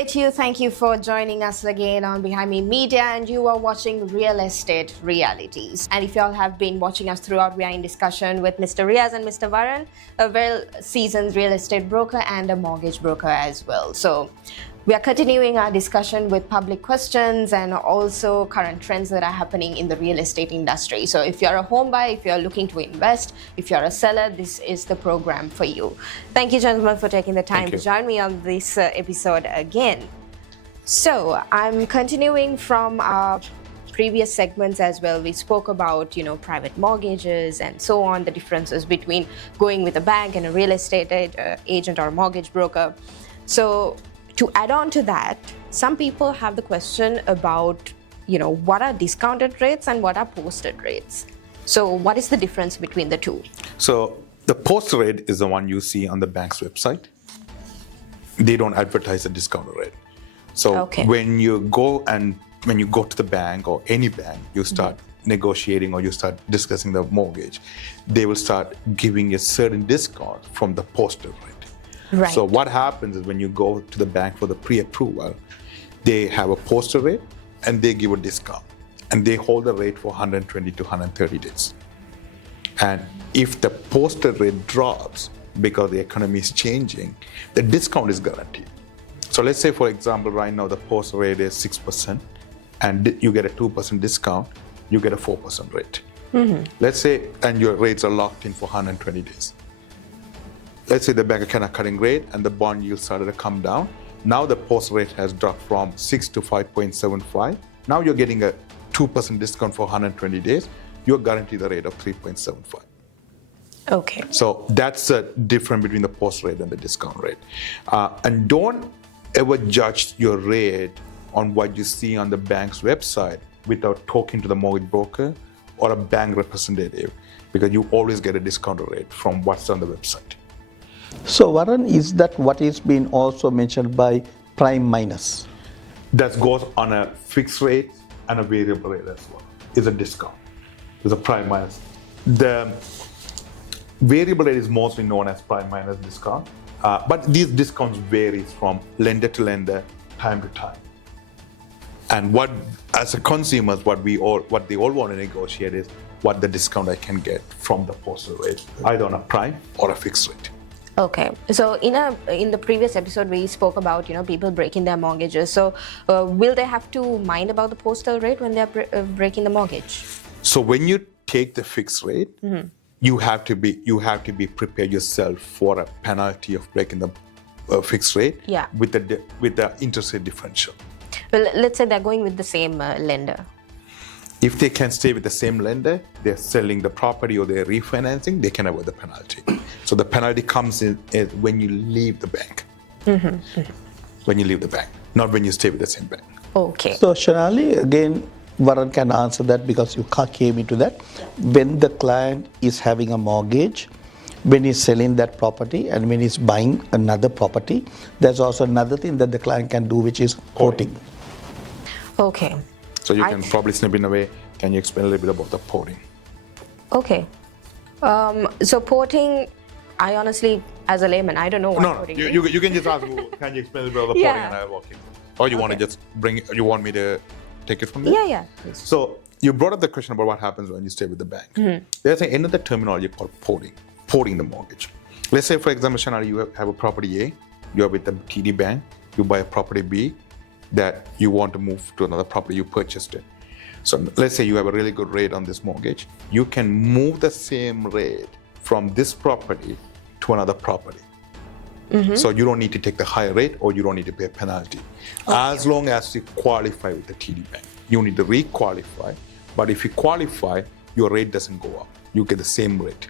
day to you. Thank you for joining us again on Behind Me Media, and you are watching Real Estate Realities. And if you all have been watching us throughout, we are in discussion with Mr. Riaz and Mr. Varun, a well-seasoned real estate broker and a mortgage broker as well. So we are continuing our discussion with public questions and also current trends that are happening in the real estate industry. So if you're a home buyer, if you're looking to invest, if you're a seller, this is the program for you. Thank you, gentlemen, for taking the time to join me on this episode again. So I'm continuing from our previous segments as well. We spoke about, private mortgages and so on, the differences between going with a bank and a real estate agent or a mortgage broker. So to add on to that, some people have the question about, what are discounted rates and what are posted rates? So what is the difference between the two? So the posted rate is the one you see on the bank's website. They don't advertise a discounted rate. So when you go to the bank or any bank, you start negotiating or you start discussing the mortgage, they will start giving a certain discount from the posted rate. Right. So what happens is when you go to the bank for the pre-approval, they have a posted rate and they give a discount. And they hold the rate for 120 to 130 days. And if the posted rate drops because the economy is changing, the discount is guaranteed. So let's say, for example, right now the posted rate is 6% and you get a 2% discount, you get a 4% rate. Let's say, and your rates are locked in for 120 days. Let's say the bank kind of cutting rate and the bond yield started to come down. Now the post rate has dropped from 6 to 5.75. Now you're getting a 2% discount for 120 days. You're guaranteed the rate of 3.75. Okay. So that's the difference between the post rate and the discount rate. And don't ever judge your rate on what you see on the bank's website without talking to the mortgage broker or a bank representative, because you always get a discounted rate from what's on the website. So Varun, is that what is being also mentioned by prime minus? That goes on a fixed rate and a variable rate as well. It's a discount. It's a prime minus. The variable rate is mostly known as prime minus discount, but these discounts varies from lender to lender, time to time. And as a consumers, what they all want to negotiate is what the discount I can get from the posted rate, either on a prime or a fixed rate. Okay, so in the previous episode we spoke about people breaking their mortgages. So will they have to mind about the postal rate when they're breaking the mortgage? So when you take the fixed rate, you have to be prepared yourself for a penalty of breaking the fixed rate with the interest rate differential. Well, let's say they're going with the same lender. If they can stay with the same lender, they're selling the property or they're refinancing, they can avoid the penalty. So the penalty comes in when you leave the bank. When you leave the bank, not when you stay with the same bank. Okay. So Shonali, again, Varun can answer that because you came into that. When the client is having a mortgage, when he's selling that property and when he's buying another property, there's also another thing that the client can do, which is porting. Okay. So you can probably snip in a way. Can you explain a little bit about the porting? Okay. So porting, I honestly, as a layman, I don't know what porting is. You can just ask, can you explain a little bit about the porting and I'll walk in. Or you want to just you want me to take it from there? Yeah, please. So you brought up the question about what happens when you stay with the bank. There's another terminology called porting the mortgage. Let's say, for example, Shonali, you have a property A, you're with the TD bank, you buy a property B, that you want to move to another property, you purchased it. So let's say you have a really good rate on this mortgage. You can move the same rate from this property to another property. So you don't need to take the higher rate or you don't need to pay a penalty. As long as you qualify with the TD bank. You need to re-qualify, but if you qualify, your rate doesn't go up. You get the same rate.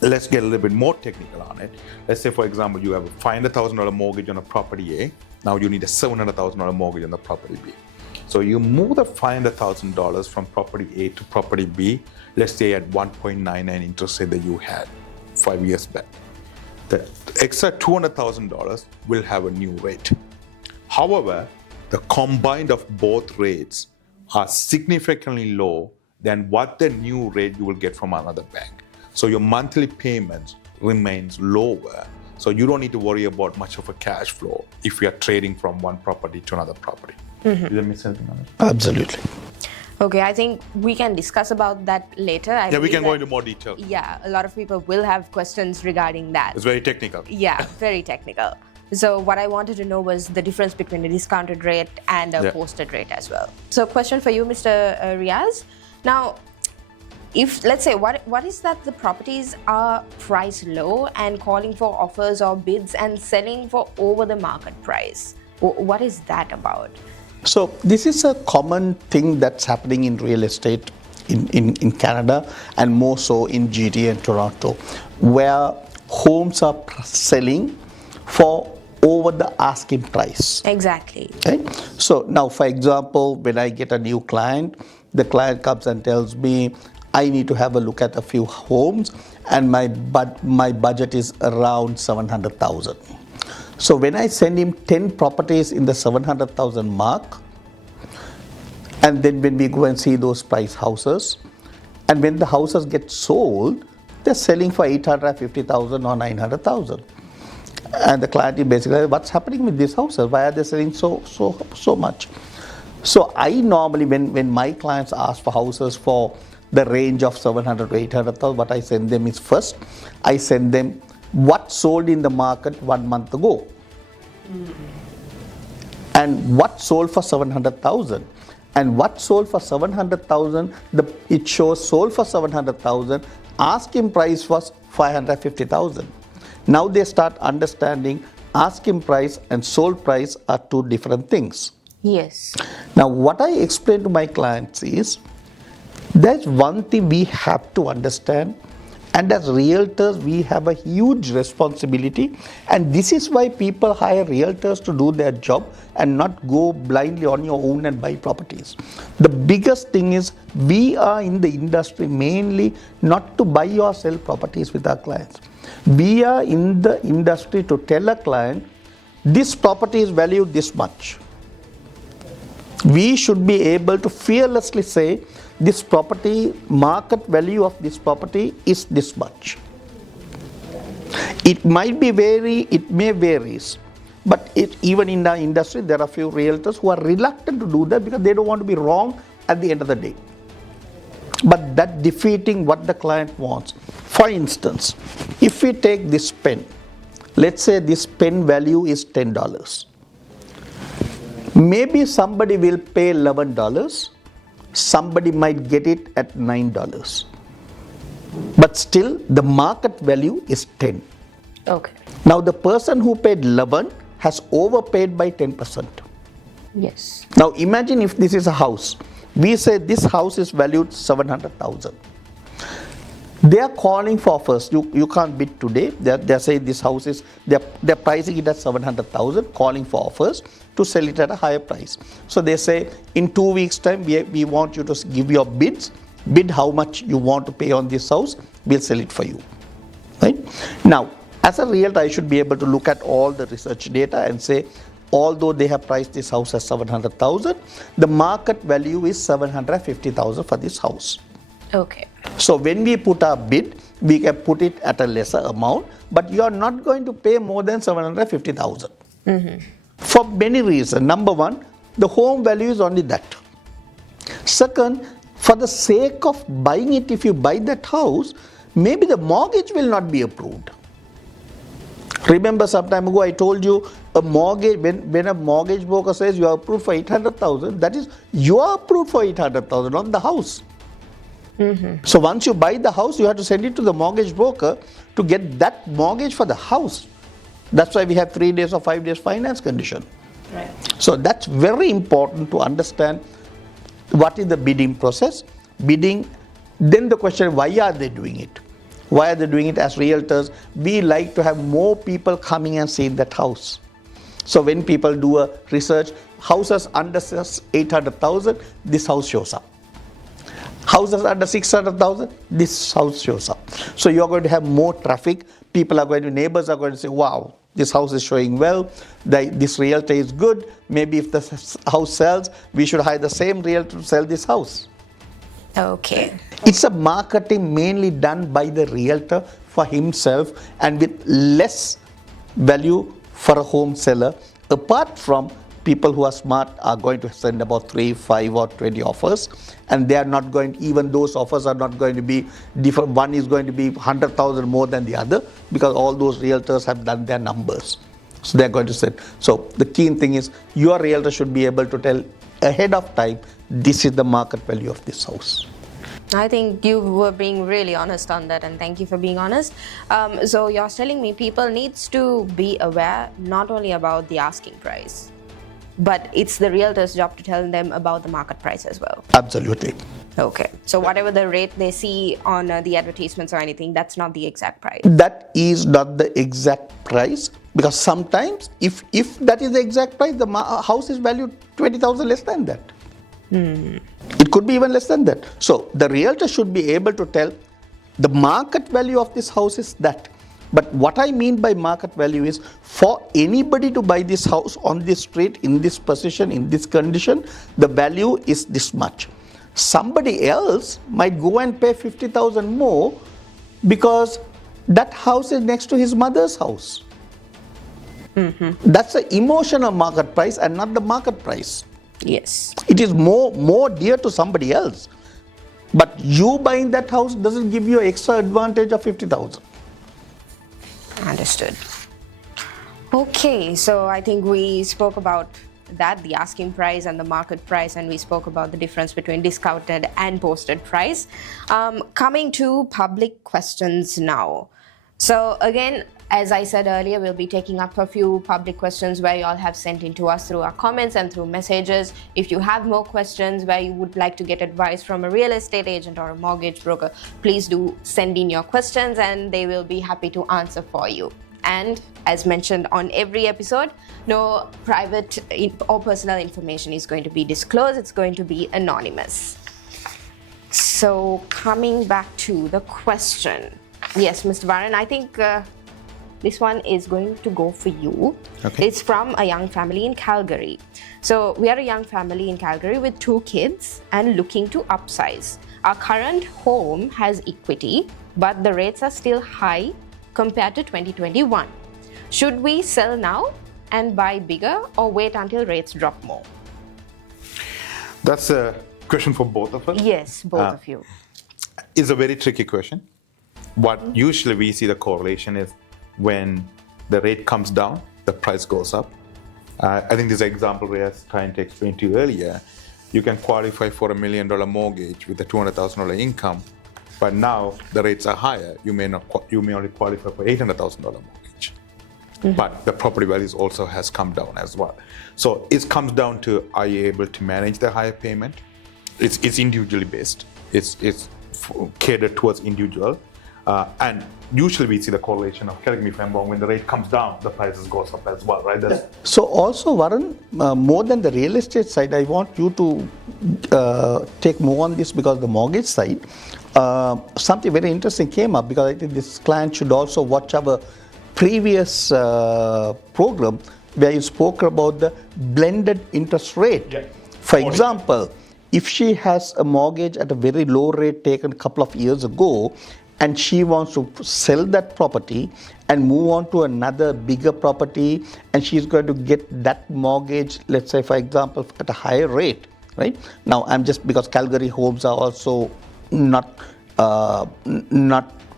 Let's get a little bit more technical on it. Let's say, for example, you have a $500,000 mortgage on a property A. Now you need a $700,000 mortgage on the property B. So you move the $500,000 from property A to property B, let's say at 1.99 interest rate that you had 5 years back. The extra $200,000 will have a new rate. However, the combined of both rates are significantly low than what the new rate you will get from another bank. So your monthly payments remains lower So you don't need to worry about much of a cash flow if you are trading from one property to another property. Did I miss anything on it? Absolutely. Okay, I think we can discuss about that later. Yeah, we believe can go that- into more detail. Yeah, a lot of people will have questions regarding that. It's very technical. Yeah, very technical. So what I wanted to know was the difference between a discounted rate and a Yeah. posted rate as well. So question for you, Mr. Riaz. Now, if let's say what is that the properties are priced low and calling for offers or bids and selling for over the market price. What is that about? So this is a common thing that's happening in real estate in Canada and more so in GTA and Toronto, where homes are selling for over the asking price. Exactly. Okay? So now, for example, when I get a new client, the client comes and tells me, I need to have a look at a few homes and my budget is around 700,000. So when I send him 10 properties in the 700,000 mark, and then when we go and see those price houses, and when the houses get sold, they're selling for 850,000 or 900,000. And the client is basically, what's happening with these houses? Why are they selling so much? So I normally, when my clients ask for houses for the range of 700 to 800,000, what I send them is first, I send them what sold in the market 1 month ago. And what sold for 700,000. And what sold for 700,000, it shows sold for 700,000, asking price was 550,000. Now they start understanding asking price and sold price are two different things. Yes. Now what I explain to my clients is, there's one thing we have to understand, and as realtors we have a huge responsibility, and this is why people hire realtors to do their job and not go blindly on your own and buy properties. The biggest thing is, we are in the industry mainly not to buy or sell properties with our clients. We are in the industry to tell a client, this property is valued this much. We should be able to fearlessly say, this property, market value of this property is this much. It might be it may varies, but even in the industry there are few realtors who are reluctant to do that because they don't want to be wrong at the end of the day. But that defeating what the client wants. For instance, if we take this pen, let's say this pen value is $10. Maybe somebody will pay $11. Somebody might get it at $9. But still, the market value is 10. Okay. Now, the person who paid 11 has overpaid by 10%. Yes. Now, imagine if this is a house. We say this house is valued 700,000. They are calling for offers. You can't bid today. They're saying this house is, they're pricing it at 700,000, calling for offers to sell it at a higher price. So they say, in 2 weeks' time, we want you to give your bids. Bid how much you want to pay on this house. We'll sell it for you. Right? Now, as a realtor, I should be able to look at all the research data and say, although they have priced this house at 700,000, the market value is 750,000 for this house. Okay. So when we put our bid, we can put it at a lesser amount, but you are not going to pay more than 750,000. For many reasons. Number one, the home value is only that. Second, for the sake of buying it, if you buy that house, maybe the mortgage will not be approved. Remember some time ago I told you, a mortgage, when a mortgage broker says you are approved for 800,000, that is, you are approved for 800,000 on the house. So once you buy the house, you have to send it to the mortgage broker to get that mortgage for the house. That's why we have 3 days or 5 days finance condition. Right. So that's very important to understand what is the bidding process. Bidding, then the question, why are they doing it? Why are they doing it? As realtors, we like to have more people coming and seeing that house. So when people do a research, houses under 800,000, this house shows up. Houses under 600,000, this house shows up. So you're going to have more traffic. Neighbors are going to say, wow, this house is showing well. This realtor is good. Maybe if the house sells, we should hire the same realtor to sell this house. Okay. It's a marketing mainly done by the realtor for himself and with less value for a home seller, apart from people who are smart are going to send about 3, 5 or 20 offers, and they are not going, even those offers are not going to be different. One is going to be 100,000 more than the other because all those realtors have done their numbers. So they're going to send. So the key thing is your realtor should be able to tell ahead of time, this is the market value of this house. I think you were being really honest on that, and thank you for being honest. So you're telling me people needs to be aware not only about the asking price, but it's the realtor's job to tell them about the market price as well. Absolutely. Okay. So whatever the rate they see on the advertisements or anything, that's not the exact price. That is not the exact price, because sometimes if that is the exact price, the house is valued 20,000 less than that. It could be even less than that. So the realtor should be able to tell the market value of this house is that. But what I mean by market value is, for anybody to buy this house on this street, in this position, in this condition, the value is this much. Somebody else might go and pay 50,000 more because that house is next to his mother's house. That's the emotional market price and not the market price. Yes. It is more dear to somebody else. But you buying that house doesn't give you extra advantage of 50,000. Understood. Okay, so I think we spoke about that, the asking price and the market price, and we spoke about the difference between discounted and posted price. Coming to public questions now. So again, as I said earlier, we'll be taking up a few public questions where you all have sent in to us through our comments and through messages. If you have more questions where you would like to get advice from a real estate agent or a mortgage broker, please do send in your questions and they will be happy to answer for you. And as mentioned on every episode, no private or personal information is going to be disclosed. It's going to be anonymous. So coming back to the question. Yes, Mr. Varan, I think this one is going to go for you. Okay. It's from a young family in Calgary. So we are a young family in Calgary with 2 kids and looking to upsize. Our current home has equity, but the rates are still high compared to 2021. Should we sell now and buy bigger or wait until rates drop more? That's a question for both of us. Yes, both of you. It's a very tricky question. What usually we see the correlation is when the rate comes down, the price goes up. I think this example we are trying to explain to you earlier, you can qualify for $1 million mortgage with a $200,000 income, but now the rates are higher. You may only qualify for $800,000 mortgage. But the property values also has come down as well. So it comes down to, are you able to manage the higher payment? It's individually based. It's catered towards individual. And usually we see the correlation of, correct me if I'm wrong, when the rate comes down, the prices goes up as well, right? So also, Varun, more than the real estate side, I want you to take more on this, because the mortgage side, something very interesting came up, because I think this client should also watch our previous program where you spoke about the blended interest rate. Yeah. For example, if she has a mortgage at a very low rate taken a couple of years ago, and she wants to sell that property and move on to another bigger property, and she's going to get that mortgage, let's say for example, at a higher rate, right? Now I'm just, because Calgary homes are also not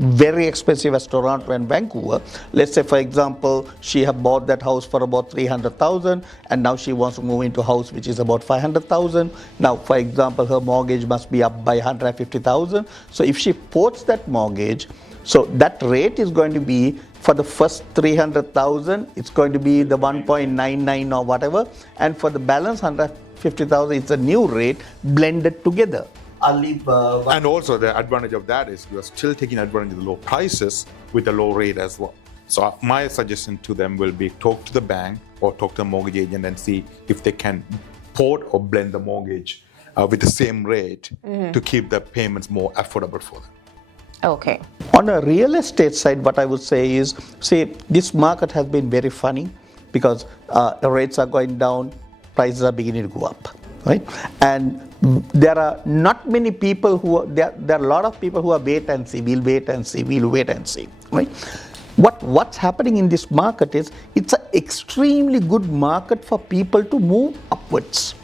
very expensive as Toronto and Vancouver. Let's say for example, she have bought that house for about 300,000 and now she wants to move into a house which is about 500,000. Now for example, her mortgage must be up by 150,000. So if she ports that mortgage, so that rate is going to be, for the first 300,000, it's going to be the 1.99 or whatever, and for the balance 150,000, it's a new rate blended together. I'll leave. And also the advantage of that is you are still taking advantage of the low prices with the low rate as well. So my suggestion to them will be, talk to the bank or talk to the mortgage agent and see if they can port or blend the mortgage with the same rate to keep the payments more affordable for them. Okay. On a real estate side, what I would say is, see, this market has been very funny, because the rates are going down, prices are beginning to go up, right? And there are not many people there are a lot of people who are wait and see, we'll wait and see, we'll wait and see, right? What's happening in this market is it's an extremely good market for people to move upwards.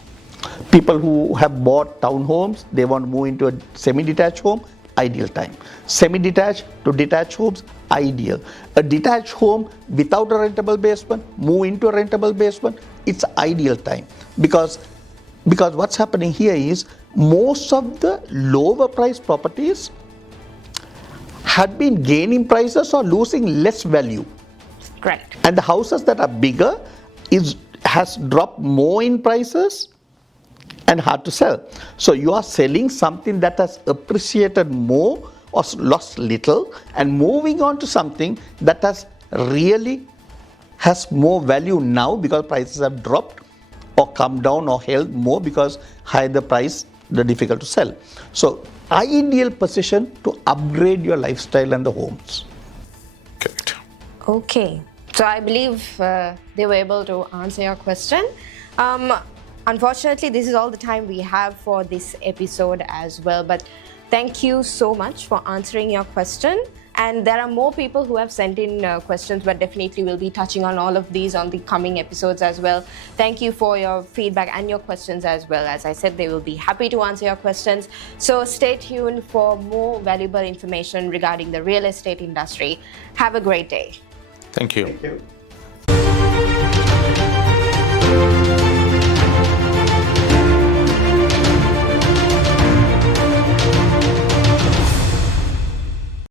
People who have bought townhomes, they want to move into a semi-detached home, ideal time. Semi-detached to detached homes, ideal. A detached home without a rentable basement, move into a rentable basement, it's ideal time. Because what's happening here is most of the lower price properties had been gaining prices or losing less value. Correct. And the houses that are bigger has dropped more in prices and hard to sell. So you are selling something that has appreciated more or lost little and moving on to something that has more value now because prices have dropped or come down or held more because higher the price, the difficult to sell. So ideal position to upgrade your lifestyle and the homes. Correct. Okay. So I believe they were able to answer your question. Unfortunately, this is all the time we have for this episode as well. But thank you so much for answering your question. And there are more people who have sent in questions, but definitely we'll be touching on all of these on the coming episodes as well. Thank you for your feedback and your questions as well. As I said, they will be happy to answer your questions. So stay tuned for more valuable information regarding the real estate industry. Have a great day. Thank you. Thank you.